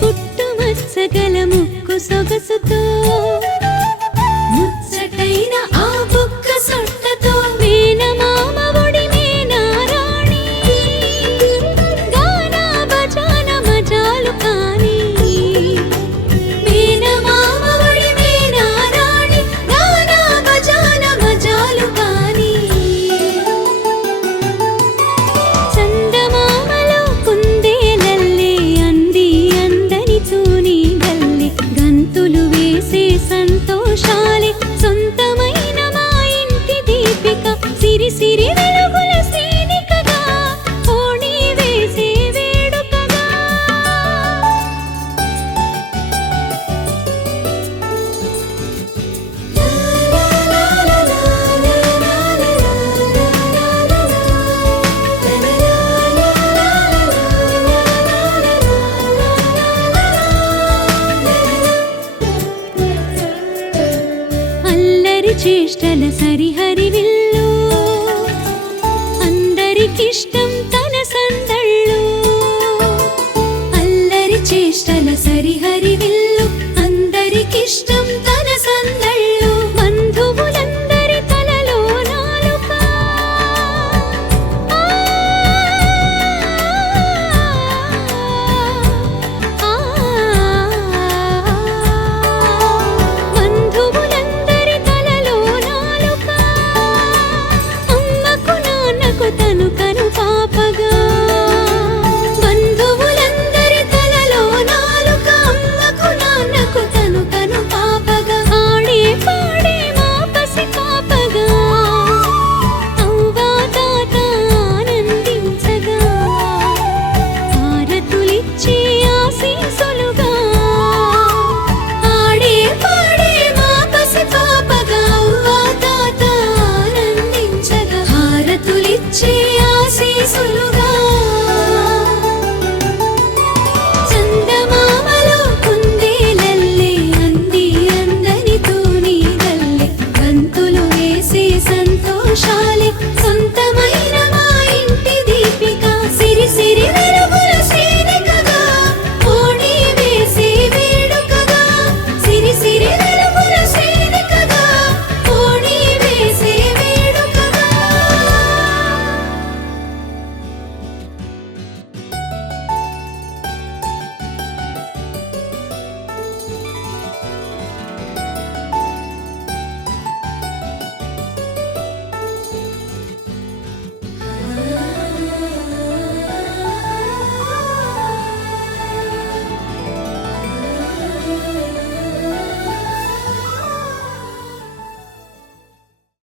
పుట్టుమచ్చగల ముక్కు సొగసుతో ముచ్చటైన ఆ బుక్క సొట్టతో మేనమామ ఒడి మేనారాణి గానా బజాన మజాలు కాని మేనమామ ఒడి మేనారాణి గానా బజాన మజాలు కాని చందమామలో కుందేలల్లే అంది అందని తూని గల్లి గంతులు వేసే సంతోషాలే సొంతమైన మా ఇంటి దీపిక సిరి సిరి వెలుగుల శ్రేణికగా ఓణి వేసే వేడుకగా అల్లరి చేష్టల సరిహరి విల్లు అందరికిష్టం తన సందళ్ళు అల్లరి చేష్టల సరిహరి విల్లు అందరికిష్టం తన సందళ్ళు బంధువులందరి తలలో నాలుక బంధువులందరి తలలో నాలుక అమ్మకు నాన్నకు తను కను పాపగా బంధువులందరి తలలో నాలుక అమ్మకు నాన్నకు తను కను పాపగా ఆడే పాడే మా పసి పాపగా అవ్వా తాత ఆనందించగా హారతులిచ్చే ఆశీస్సులుగా ఆడే పాడే మా పసి పాపగా అవ్వా తాత ఆనందించగా హారతులిచ్చే ఆశీస్సులుగా